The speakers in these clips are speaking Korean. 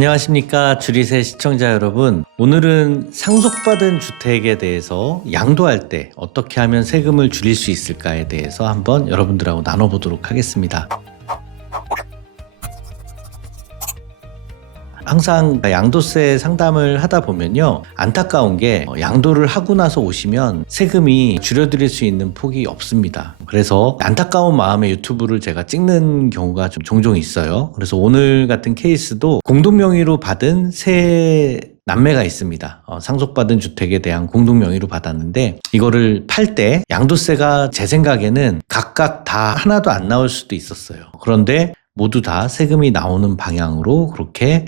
안녕하십니까 주리세 시청자 여러분. 오늘은 상속받은 주택에 대해서 양도할 때 어떻게 하면 세금을 줄일 수 있을까에 대해서 한번 여러분들하고 나눠보도록 하겠습니다. 항상 양도세 상담을 하다 보면요, 안타까운 게 양도를 하고 나서 오시면 세금이 줄여드릴 수 있는 폭이 없습니다. 그래서 안타까운 마음에 유튜브를 제가 찍는 경우가 좀 종종 있어요. 그래서 오늘 같은 케이스도 공동명의로 받은 세 남매가 있습니다. 상속받은 주택에 대한 공동명의로 받았는데 이거를 팔 때 양도세가 제 생각에는 각각 다 하나도 안 나올 수도 있었어요. 그런데 모두 다 세금이 나오는 방향으로 그렇게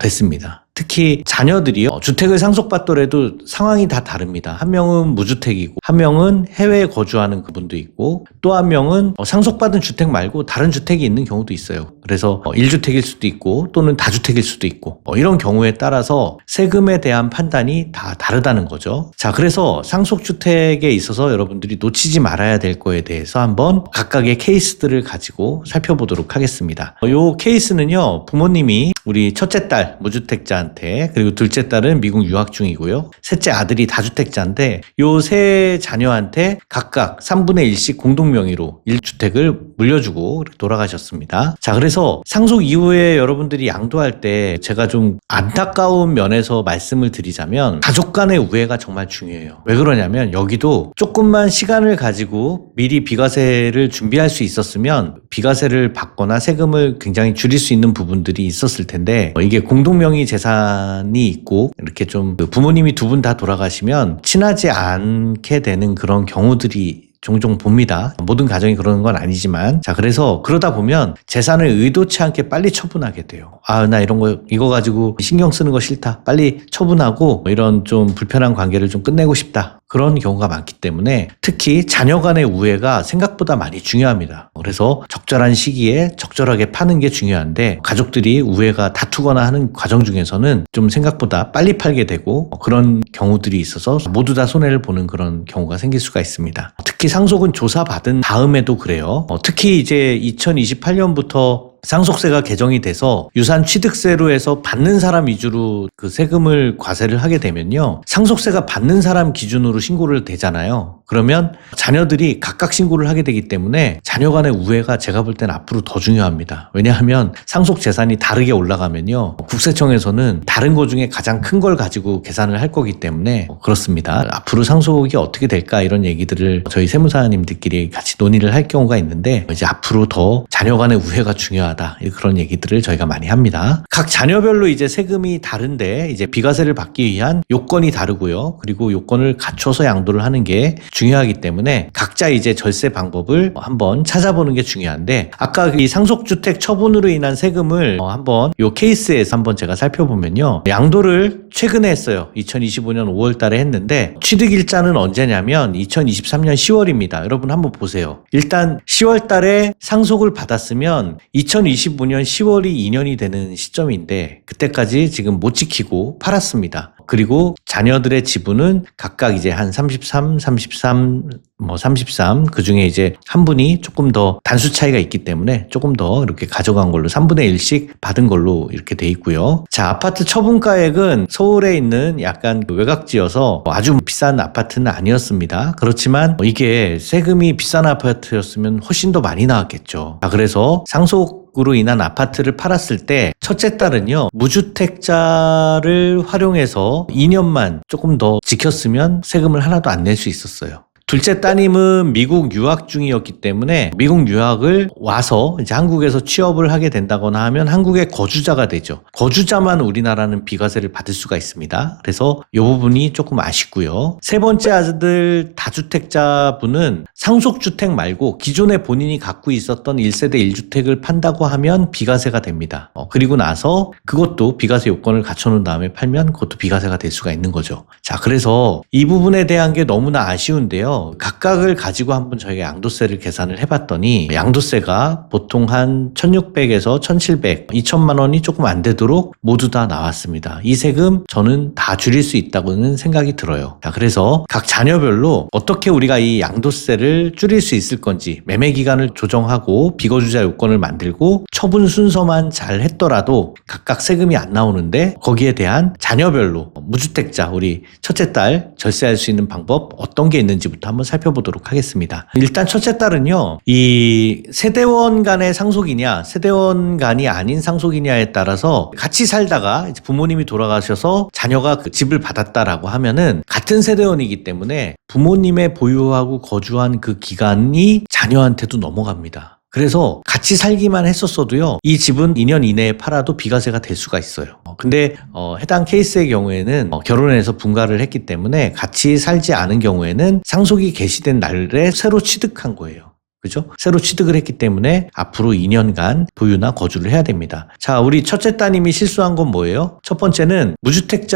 됐습니다. 특히 자녀들이요, 주택을 상속받더라도 상황이 다 다릅니다. 한 명은 무주택이고, 한 명은 해외에 거주하는 그분도 있고, 또 한 명은 상속받은 주택 말고 다른 주택이 있는 경우도 있어요. 그래서 1주택일 수도 있고 또는 다주택일 수도 있고, 이런 경우에 따라서 세금에 대한 판단이 다 다르다는 거죠. 자, 그래서 상속주택에 있어서 여러분들이 놓치지 말아야 될 거에 대해서 한번 각각의 케이스들을 가지고 살펴보도록 하겠습니다. 이 케이스는요, 부모님이 우리 첫째 딸 무주택자 그리고 둘째 딸은 미국 유학 중이고요. 셋째 아들이 다주택자인데 요 세 자녀한테 각각 3분의 1씩 공동명의로 1주택을 물려주고 돌아가셨습니다. 자, 그래서 상속 이후에 여러분들이 양도할 때 제가 좀 안타까운 면에서 말씀을 드리자면 가족 간의 우애가 정말 중요해요. 왜 그러냐면 여기도 조금만 시간을 가지고 미리 비과세를 준비할 수 있었으면 비과세를 받거나 세금을 굉장히 줄일 수 있는 부분들이 있었을 텐데 이게 공동명의 재산이 있고 이렇게 좀 부모님이 두 분 다 돌아가시면 친하지 않게 되는 그런 경우들이 종종 봅니다. 모든 가정이 그러는 건 아니지만, 자, 그래서 그러다 보면 재산을 의도치 않게 빨리 처분하게 돼요. 나 이거 가지고 신경 쓰는 거 싫다. 빨리 처분하고 이런 좀 불편한 관계를 좀 끝내고 싶다. 그런 경우가 많기 때문에 특히 자녀 간의 우애가 생각보다 많이 중요합니다. 그래서 적절한 시기에 적절하게 파는 게 중요한데 가족들이 우애가 다투거나 하는 과정 중에서는 좀 생각보다 빨리 팔게 되고 그런 경우들이 있어서 모두 다 손해를 보는 그런 경우가 생길 수가 있습니다. 특히 상속은 조사받은 다음에도 그래요. 특히 이제 2028년부터 상속세가 개정이 돼서 유산 취득세로 해서 받는 사람 위주로 그 세금을 과세를 하게 되면요, 상속세가 받는 사람 기준으로 신고를 되잖아요. 그러면 자녀들이 각각 신고를 하게 되기 때문에 자녀 간의 우애가 제가 볼 때는 앞으로 더 중요합니다. 왜냐하면 상속 재산이 다르게 올라가면요, 국세청에서는 다른 거 중에 가장 큰 걸 가지고 계산을 할 거기 때문에 그렇습니다. 앞으로 상속이 어떻게 될까 이런 얘기들을 저희 세무사님들끼리 같이 논의를 할 경우가 있는데 이제 앞으로 더 자녀 간의 우애가 중요하다. 그런 얘기들을 저희가 많이 합니다. 각 자녀별로 이제 세금이 다른데 이제 비과세를 받기 위한 요건이 다르고요. 그리고 요건을 갖춰서 양도를 하는 게 중요하기 때문에 각자 이제 절세 방법을 한번 찾아보는 게 중요한데 아까 이 상속주택 처분으로 인한 세금을 한번 요 케이스에서 한번 제가 살펴보면요. 양도를 최근에 했어요. 2025년 5월 달에 했는데 취득일자는 언제냐면 2023년 10월입니다. 여러분 한번 보세요. 일단 10월 달에 상속을 받았으면 2025년 10월이 2년이 되는 시점인데 그때까지 지금 못 지키고 팔았습니다. 그리고 자녀들의 지분은 각각 이제 한 33, 33, 그 중에 이제 한 분이 조금 더 단수 차이가 있기 때문에 조금 더 이렇게 가져간 걸로 3분의 1씩 받은 걸로 이렇게 돼 있고요. 자, 아파트 처분가액은 서울에 있는 약간 외곽지여서 아주 비싼 아파트는 아니었습니다. 그렇지만 이게 세금이 비싼 아파트였으면 훨씬 더 많이 나왔겠죠. 자, 그래서 상속으로 인한 아파트를 팔았을 때 첫째 딸은요, 무주택자를 활용해서 2년만 조금 더 지켰으면 세금을 하나도 안 낼 수 있었어요. 둘째 따님은 미국 유학 중이었기 때문에 미국 유학을 와서 이제 한국에서 취업을 하게 된다거나 하면 한국의 거주자가 되죠. 거주자만 우리나라는 비과세를 받을 수가 있습니다. 그래서 이 부분이 조금 아쉽고요. 세 번째 아들 다주택자분은 상속주택 말고 기존에 본인이 갖고 있었던 1세대 1주택을 판다고 하면 비과세가 됩니다. 그리고 나서 그것도 비과세 요건을 갖춰놓은 다음에 팔면 그것도 비과세가 될 수가 있는 거죠. 자, 그래서 이 부분에 대한 게 너무나 아쉬운데요. 있는데요. 각각을 가지고 한번 저희가 양도세를 계산을 해봤더니 양도세가 보통 한 1,600에서 1,700, 2천만 원이 조금 안 되도록 모두 다 나왔습니다. 이 세금 저는 다 줄일 수 있다고는 생각이 들어요. 자, 그래서 각 자녀별로 어떻게 우리가 이 양도세를 줄일 수 있을 건지 매매 기간을 조정하고 비거주자 요건을 만들고 처분 순서만 잘 했더라도 각각 세금이 안 나오는데 거기에 대한 자녀별로 무주택자 우리 첫째 딸 절세할 수 있는 방법 어떤 게 있는지부터 한번 살펴보도록 하겠습니다. 일단 첫째 딸은요, 이 세대원 간의 상속이냐 세대원 간이 아닌 상속이냐에 따라서 같이 살다가 이제 부모님이 돌아가셔서 자녀가 그 집을 받았다라고 하면은 같은 세대원이기 때문에 부모님의 보유하고 거주한 그 기간이 자녀한테도 넘어갑니다. 그래서 같이 살기만 했었어도요, 이 집은 2년 이내에 팔아도 비과세가 될 수가 있어요. 근데 해당 케이스의 경우에는 결혼해서 분가를 했기 때문에 같이 살지 않은 경우에는 상속이 개시된 날에 새로 취득한 거예요. 그죠? 새로 취득을 했기 때문에 앞으로 2년간 보유나 거주를 해야 됩니다. 자, 우리 첫째 따님이 실수한 건 뭐예요? 첫 번째는 무주택자였기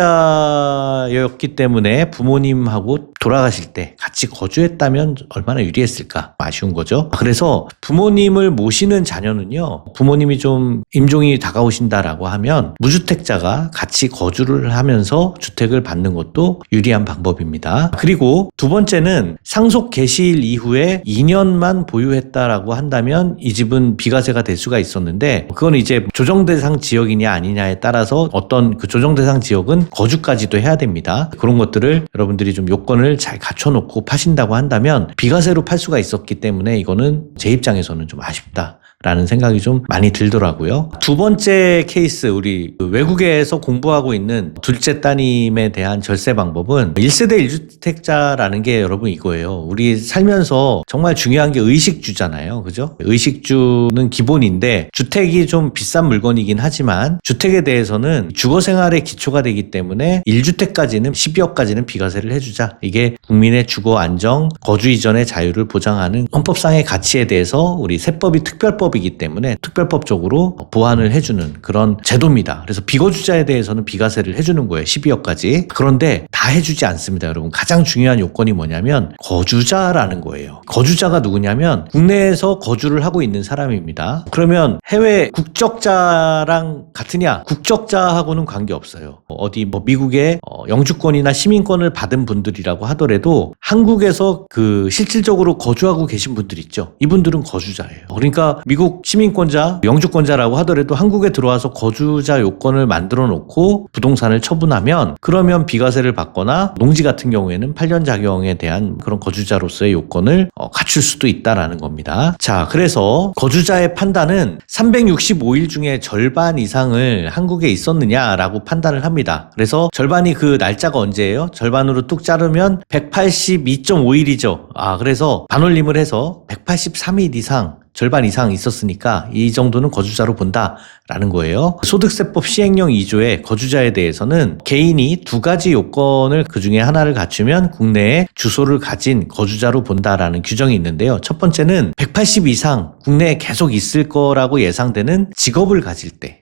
때문에 부모님하고 돌아가실 때 같이 거주했다면 얼마나 유리했을까? 아쉬운 거죠. 그래서 부모님을 모시는 자녀는요, 부모님이 좀 임종이 다가오신다라고 하면 무주택자가 같이 거주를 하면서 주택을 받는 것도 유리한 방법입니다. 그리고 두 번째는 상속 개시일 이후에 2년만 보유했다라고 한다면 이 집은 비과세가 될 수가 있었는데, 그건 이제 조정대상 지역이냐 아니냐에 따라서 어떤 그 조정대상 지역은 거주까지도 해야 됩니다. 그런 것들을 여러분들이 좀 요건을 잘 갖춰놓고 파신다고 한다면 비과세로 팔 수가 있었기 때문에 이거는 제 입장에서는 좀 아쉽다 라는 생각이 좀 많이 들더라고요. 두 번째 케이스, 우리 외국에서 공부하고 있는 둘째 따님에 대한 절세 방법은 1세대 1주택자라는 게 여러분 이거예요. 우리 살면서 정말 중요한 게 의식주잖아요. 그죠? 의식주는 기본인데 주택이 좀 비싼 물건이긴 하지만 주택에 대해서는 주거 생활의 기초가 되기 때문에 1주택까지는 12억까지는 비과세를 해주자. 이게 국민의 주거 안정, 거주 이전의 자유를 보장하는 헌법상의 가치에 대해서 우리 세법이 특별법 이기 때문에 특별법적으로 보완을 해주는 그런 제도입니다. 그래서 비거주자에 대해서는 비과세를 해주는 거예요. 12억까지. 그런데 다 해주지 않습니다. 여러분, 가장 중요한 요건이 뭐냐면 거주자라는 거예요. 거주자가 누구냐면 국내에서 거주를 하고 있는 사람입니다. 그러면 해외 국적자랑 같으냐? 국적자하고는 관계없어요. 어디 뭐 미국의 영주권이나 시민권을 받은 분들이라고 하더라도 한국에서 그 실질적으로 거주하고 계신 분들 있죠. 이분들은 거주자예요. 그러니까 미국 시민권자, 영주권자라고 하더라도 한국에 들어와서 거주자 요건을 만들어 놓고 부동산을 처분하면 그러면 비과세를 받거나 농지 같은 경우에는 8년 작용에 대한 그런 거주자로서의 요건을 갖출 수도 있다라는 겁니다. 자, 그래서 거주자의 판단은 365일 중에 절반 이상을 한국에 있었느냐라고 판단을 합니다. 그래서 절반이 그 날짜가 언제예요? 절반으로 뚝 자르면 182.5일이죠. 그래서 반올림을 해서 183일 이상, 절반 이상 있었으니까 이 정도는 거주자로 본다라는 거예요. 소득세법 시행령 2조에 거주자에 대해서는 개인이 두 가지 요건을 그중에 하나를 갖추면 국내에 주소를 가진 거주자로 본다라는 규정이 있는데요. 첫 번째는 180 이상 국내에 계속 있을 거라고 예상되는 직업을 가질 때,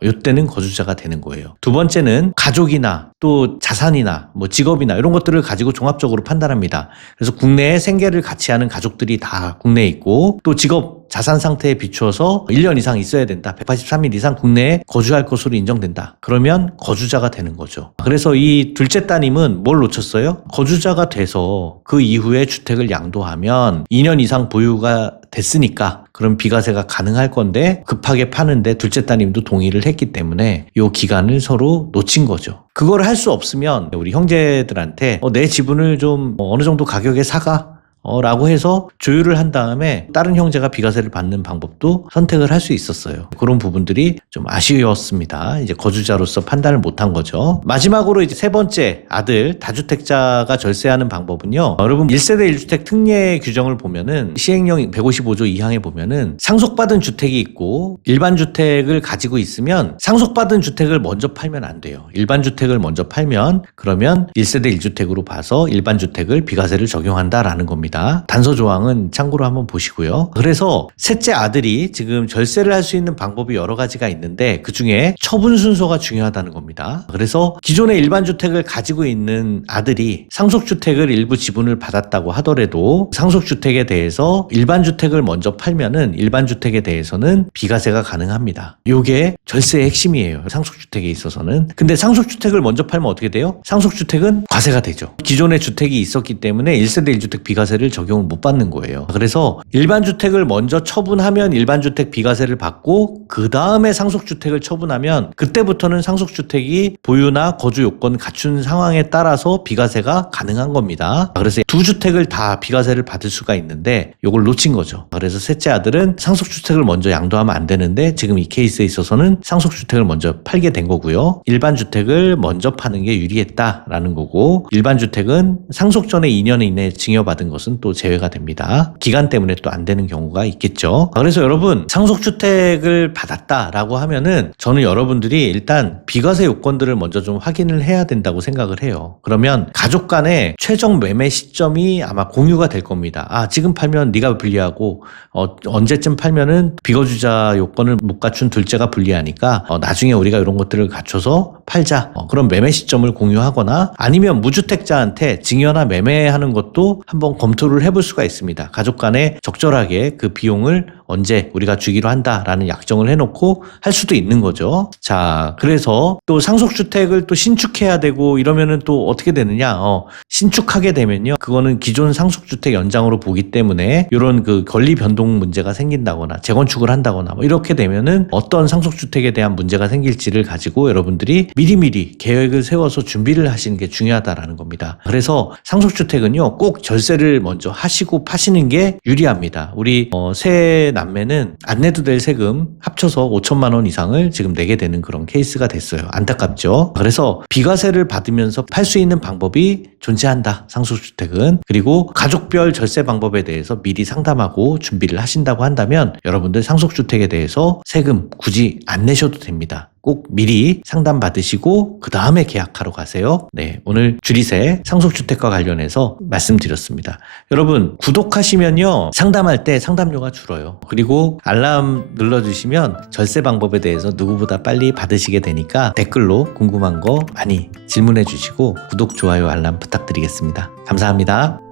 이때는 거주자가 되는 거예요. 두 번째는 가족이나 또 자산이나 뭐 직업이나 이런 것들을 가지고 종합적으로 판단합니다. 그래서 국내에 생계를 같이 하는 가족들이 다 국내에 있고 또 직업, 자산 상태에 비추어서 1년 이상 있어야 된다. 183일 이상 국내에 거주할 것으로 인정된다. 그러면 거주자가 되는 거죠. 그래서 이 둘째 따님은 뭘 놓쳤어요? 거주자가 돼서 그 이후에 주택을 양도하면 2년 이상 보유가 됐으니까 그럼 비과세가 가능할 건데 급하게 파는데 둘째 따님도 동의를 했기 때문에 이 기간을 서로 놓친 거죠. 그걸 할 수 없으면 우리 형제들한테 내 지분을 좀 어느 정도 가격에 사가 라고 해서 조율을 한 다음에 다른 형제가 비과세를 받는 방법도 선택을 할 수 있었어요. 그런 부분들이 좀 아쉬웠습니다. 이제 거주자로서 판단을 못한 거죠. 마지막으로 이제 세 번째 아들 다주택자가 절세하는 방법은요. 여러분 1세대 1주택 특례 규정을 보면은 시행령 155조 2항에 보면은 상속받은 주택이 있고 일반 주택을 가지고 있으면 상속받은 주택을 먼저 팔면 안 돼요. 일반 주택을 먼저 팔면 그러면 1세대 1주택으로 봐서 일반 주택을 비과세를 적용한다라는 겁니다. 겁니다. 단서 조항은 참고로 한번 보시고요. 그래서 셋째 아들이 지금 절세를 할 수 있는 방법이 여러 가지가 있는데 그중에 처분 순서가 중요하다는 겁니다. 그래서 기존의 일반 주택을 가지고 있는 아들이 상속주택을 일부 지분을 받았다고 하더라도 상속주택에 대해서 일반 주택을 먼저 팔면은 일반 주택에 대해서는 비과세가 가능합니다. 이게 절세의 핵심이에요. 상속주택에 있어서는. 근데 상속주택을 먼저 팔면 어떻게 돼요? 상속주택은 과세가 되죠. 기존의 주택이 있었기 때문에 1세대 1주택 비과세를 적용을 못 받는 거예요. 그래서 일반 주택을 먼저 처분하면 일반 주택 비과세를 받고 그 다음에 상속주택을 처분하면 그때부터는 상속주택이 보유나 거주 요건 갖춘 상황에 따라서 비과세가 가능한 겁니다. 그래서 두 주택을 다 비과세를 받을 수가 있는데 이걸 놓친 거죠. 그래서 셋째 아들은 상속주택을 먼저 양도하면 안 되는데 지금 이 케이스에 있어서는 상속주택을 먼저 팔게 된 거고요. 일반 주택을 먼저 파는 게 유리했다라는 거고 일반 주택은 상속 전에 2년 이내에 증여받은 것은 또 제외가 됩니다. 기간 때문에 또 안 되는 경우가 있겠죠. 그래서 여러분 상속주택을 받았다라고 하면은 저는 여러분들이 일단 비과세 요건들을 먼저 좀 확인을 해야 된다고 생각을 해요. 그러면 가족 간의 최종 매매 시점이 아마 공유가 될 겁니다. 아, 지금 팔면 네가 불리하고 언제쯤 팔면은 비거주자 요건을 못 갖춘 둘째가 불리하니까 나중에 우리가 이런 것들을 갖춰서 팔자. 그런 매매 시점을 공유하거나 아니면 무주택자한테 증여나 매매하는 것도 한번 검토를 해볼 수가 있습니다. 가족 간에 적절하게 그 비용을 언제 우리가 주기로 한다라는 약정을 해놓고 할 수도 있는 거죠. 자, 그래서 또 상속주택을 또 신축해야 되고 이러면은 또 어떻게 되느냐? 신축하게 되면요. 그거는 기존 상속주택 연장으로 보기 때문에 이런 그 권리 변동 문제가 생긴다거나 재건축을 한다거나 뭐 이렇게 되면은 어떤 상속주택에 대한 문제가 생길지를 가지고 여러분들이 미리미리 계획을 세워서 준비를 하시는 게 중요하다라는 겁니다. 그래서 상속주택은요. 꼭 절세를 먼저 하시고 파시는 게 유리합니다. 우리 세 남매는 안 내도 될 세금 합쳐서 5천만 원 이상을 지금 내게 되는 그런 케이스가 됐어요. 안타깝죠. 그래서 비과세를 받으면서 팔 수 있는 방법이 존재한다. 상속주택은. 그리고 가족별 절세 방법에 대해서 미리 상담하고 준비를 하신다고 한다면 여러분들 상속주택에 대해서 세금 굳이 안 내셔도 됩니다. 꼭 미리 상담 받으시고 그 다음에 계약하러 가세요. 네, 오늘 주리세 상속주택과 관련해서 말씀드렸습니다. 여러분 구독하시면요 상담할 때 상담료가 줄어요. 그리고 알람 눌러주시면 절세 방법에 대해서 누구보다 빨리 받으시게 되니까 댓글로 궁금한 거 많이 질문해 주시고 구독, 좋아요, 알람 부탁드리겠습니다. 감사합니다.